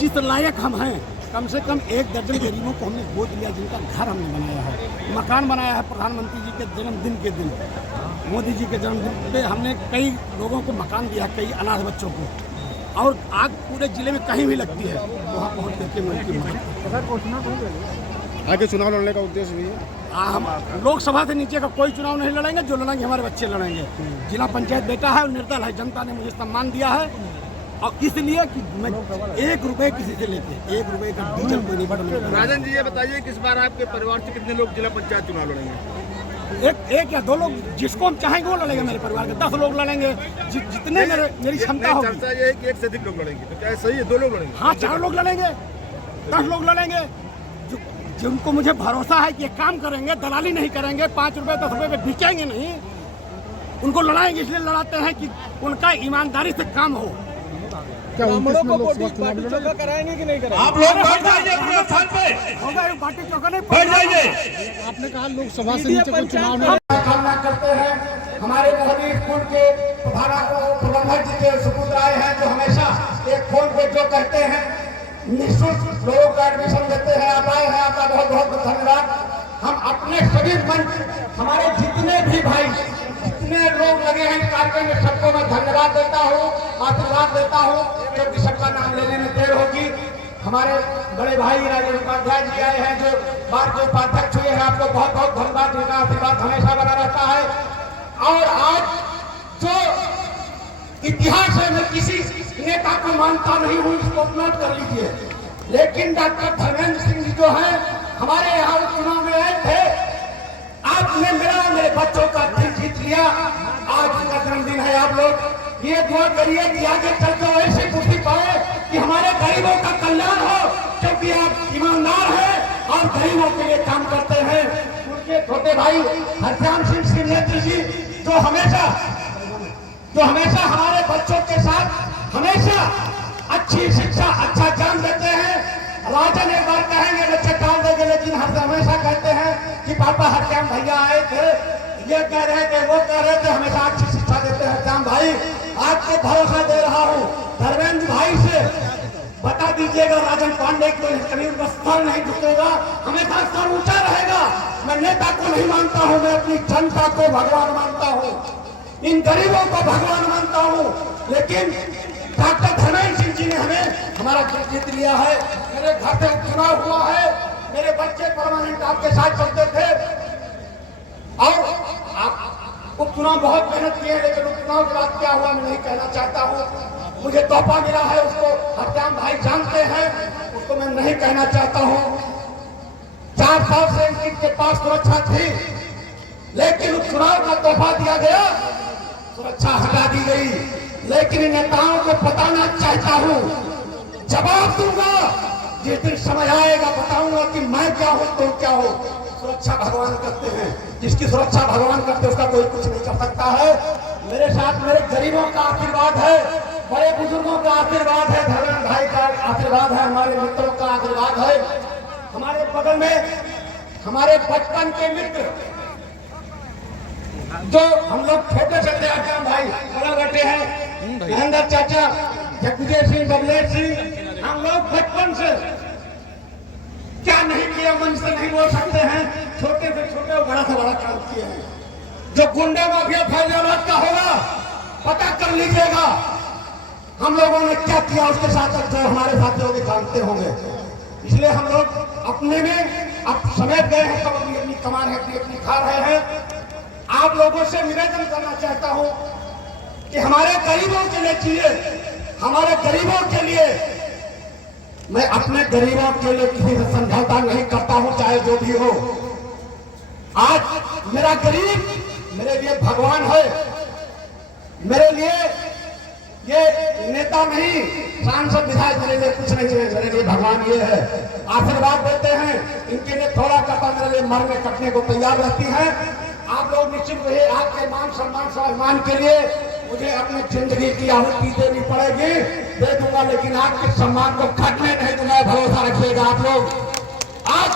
जिस लायक हम हैं, कम से कम 1 दर्जन गरीबों को हमने गोद लिया, जिनका घर हमने बनाया है, मकान बनाया है। प्रधानमंत्री जी के जन्मदिन के दिन, मोदी जी के जन्मदिन पे हमने कई लोगों को मकान दिया, कई अनाथ बच्चों को। और आग पूरे जिले में कहीं भी लगती है, वहाँ पहुँच करके मैं उनकी मदद। आगे चुनाव लड़ने का उद्देश्य भी है। हम लोकसभा से नीचे का कोई चुनाव नहीं लड़ेंगे, जो लड़ेंगे हमारे बच्चे लड़ेंगे। जिला पंचायत बेटा है और निर्दल है, जनता ने मुझे सम्मान दिया है। और इसलिए कि मैं 1 रुपये किसी से लेके 1 रुपये का डीजल कोई नहीं बढ़। राजन जी, ये बताइए कि इस बार आपके परिवार से कितने लोग जिला पंचायत चुनाव लड़ेंगे? एक या 2 लोग, जिसको हम चाहेंगे वो लड़ेंगे। मेरे परिवार के 10 लोग लड़ेंगे, जितने मेरी क्षमता होगी। चर्चा ये है कि 1 से अधिक लोग लड़ेंगे, तो क्या सही है? 2 लोग लड़ेंगे? हाँ, 4 लोग लड़ेंगे, 10 लोग लड़ेंगे। जिनको मुझे भरोसा है कि ये काम करेंगे, दलाली नहीं करेंगे, 5 रुपये 10 रुपये पे बिकेंगे नहीं, उनको लड़ाएंगे। इसलिए लड़ाते हैं कि उनका ईमानदारी से काम हो। क्या ब्राह्मणों को बाटी चोखा कराएंगे कि नहीं कराएंगे? आप लोग बैठ जाइए अपने स्थान पे, होगा बाटी चोखा नहीं, बैठ जाइए। आपने कहा लोकसभा से नीचे कोई चुनाव नहीं। कामना करते हैं हमारे मोहनी स्कूल के प्रबंधक जी के सुपुत्र आए हैं, जो हमेशा एक फोन पे जो कहते हैं निःशुल्क लोगों का एडमिशन देते हैं। आप आए हैं, आपका बहुत बहुत धन्यवाद। हम अपने सभी मंच, हमारे जितने भी भाई, जितने लोग लगे हैं इस कार्यक्रम में, सबको मैं धन्यवाद देता हूँ, आशीर्वाद देता हूँ, क्योंकि सबका नाम लेने में देर होगी। हमारे बड़े भाई राजेंद्र उपाध्याय जी आए हैं, जो बार जो उपाध्यक्ष हुए हैं, आपको बहुत बहुत धन्यवाद। जिनका आशीर्वाद हमेशा बना रहता है। और आज जो इतिहास है, मैं किसी नेता को मानता नहीं हूँ, इसको नोट कर लीजिए, लेकिन डॉक्टर धर्मेंद्र सिंह जी जो है हमारे यहाँ चुनाव में आए थे। आपने मेरा मेरे बच्चों का दिल जीत लिया। आज उनका जन्मदिन है। आप लोग ये दुआ करिए कि आगे चलकर ऐसी कुर्सी पाए कि हमारे गरीबों का कल्याण हो, क्योंकि आप ईमानदार हैं और गरीबों के लिए काम करते हैं। उनके छोटे भाई हरश्याम सिंह नेत्र जी, जो हमेशा हमारे बच्चों के साथ हमेशा अच्छी शिक्षा, अच्छा ज्ञान देते हैं। राजन एक बार कहेंगे बच्चे टाल देंगे, लेकिन हमेशा कहते हैं कि पापा हरश्याम भैया आए थे, ये कह रहे थे, वो कह रहे थे, हमेशा अच्छी शिक्षा देते हैं हरश्याम भाई। आपको भरोसा दे रहा हूँ, धर्मेंद्र भाई से बता दीजिएगा, राजन पांडे को कभी उनका सर नहीं झुकेगा, हमेशा सर ऊंचा रहेगा। मैं नेता को नहीं मानता हूँ, मैं अपनी जनता को भगवान मानता हूँ, इन गरीबों को भगवान मानता हूँ। लेकिन डॉक्टर धर्मेंद्र सिंह जी ने हमें हमारा जीत लिया है। मेरे घर से उपचुनाव हुआ है, मेरे बच्चे परमानेंट आपके साथ चलते थे और उपचुनाव बहुत मेहनत किए, लेकिन उपचुनाव के बाद क्या हुआ मैं नहीं कहना चाहता हूँ। मुझे तोहफा मिला है, उसको हरश्याम भाई जानते हैं, उसको मैं नहीं कहना चाहता हूँ। 4 साल से इनके पास सुरक्षा थी, लेकिन उपचुनाव का तोहफा दिया गया, सुरक्षा हटा दी गई। लेकिन नेताओं को बताना चाहता हूँ, जवाब दूंगा जिस दिन समय आएगा, बताऊंगा कि मैं क्या हूँ, तुम क्या हो। सुरक्षा भगवान करते हैं, जिसकी सुरक्षा भगवान करते हैं उसका कोई कुछ नहीं कर सकता है। मेरे साथ मेरे गरीबों का आशीर्वाद है, बड़े बुजुर्गों का आशीर्वाद है, धर्मेंद्र भाई का आशीर्वाद है, हमारे मित्रों का आशीर्वाद है। हमारे बगल में हमारे बचपन के मित्र, जो हम लोग छोटे से थे, हरश्याम भाई बड़ा बैठे हैं, महेंद्र चाचा, जगविजय सिंह, बबलेश सिंह, हम लोग बचपन से क्या नहीं किया, मन से नहीं बोल सकते हैं। छोटे से छोटे और बड़ा से बड़ा काम किए हैं। जो गुंडा माफिया फैजाबाद का होगा, पता कर लीजिएगा हम लोगों ने क्या किया उसके साथ, जो हमारे साथ लोग जानते होंगे। इसलिए हम लोग अपने में अब समेट गए हैं, सब अपनी अपनी कमान है, अपनी अपनी खा रहे हैं। आप लोगों से निवेदन करना चाहता हूं कि हमारे गरीबों के लिए चाहिए, हमारे गरीबों के लिए, मैं अपने गरीबों के लिए किसी से समझौता नहीं करता हूं, चाहे जो भी हो। आज मेरा गरीब मेरे लिए भगवान है, मेरे लिए ये नेता नहीं, सांसद विधायक मेरे लिए कुछ नहीं है, मेरे लिए भगवान ये है। आशीर्वाद देते हैं, इनके लिए थोड़ा कपड़ा मेरे लिए मरने कटने को तैयार रहती है। आप लोग निश्चित रहिए, आपके मान सम्मान स्वाभिमान के लिए मुझे अपनी जिंदगी की आहुति देनी पड़ेगी, दे दूंगा, लेकिन आपके सम्मान को घटने नहीं दूंगा, भरोसा रखिएगा आप लोग। आज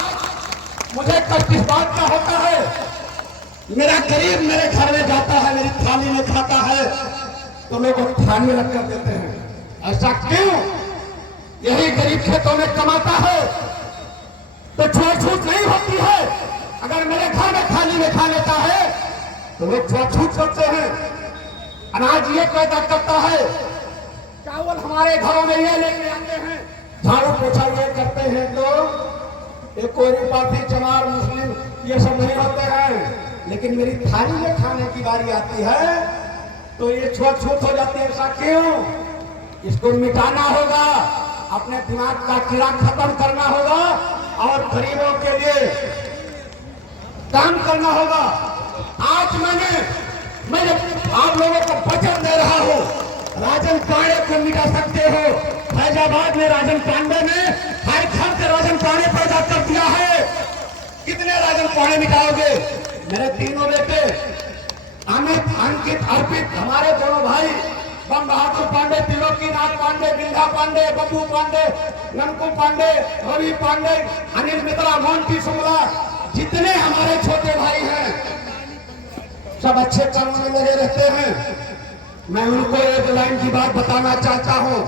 मुझे कष्ट इस बात का होता है, मेरा गरीब मेरे घर में जाता है, मेरी थाली में खाता है, तो लोग थाली में रख कर देते हैं। ऐसा क्यों? यही गरीब खेतों में कमाता है तो छूट नहीं होती है। अगर मेरे घर में थाली में खा लेता है तो लोग छूट सकते हैं। अनाज ये पैदा करता है, चावल हमारे घरों में ये लेके आते हैं, झाड़ू पोछा ये करते हैं। तो एक कोई पार्टी चमार मुस्लिम ये सब नहीं होते हैं, लेकिन मेरी थाली में खाने की बारी आती है तो ये छूट हो जाती है। ऐसा क्यों? इसको मिटाना होगा, अपने दिमाग का कीड़ा खत्म करना होगा और गरीबों के लिए काम करना होगा। आज मैं आप लोगों को वचन दे रहा हूं, राजन पांडे को मिटा सकते हो। फैजाबाद में राजन पांडे ने हर घर से राजन पांडे पैदा कर दिया है। कितने राजन पांडे मिटाओगे? मेरे तीनों बेटे अमित, अंकित, अर्पित, हमारे दोनों भाई बम बहादुर पांडे, त्रिलोकीनाथ पांडे, बिंदा पांडे, बब्बू पांडे, ननकू पांडे, रवि पांडे, अनिल मित्रा, मोंटी शुक्ला, जितने हमारे छोटे भाई हैं सब अच्छे काम में लगे रहते हैं। मैं उनको एक लाइन की बात बताना चाहता हूं।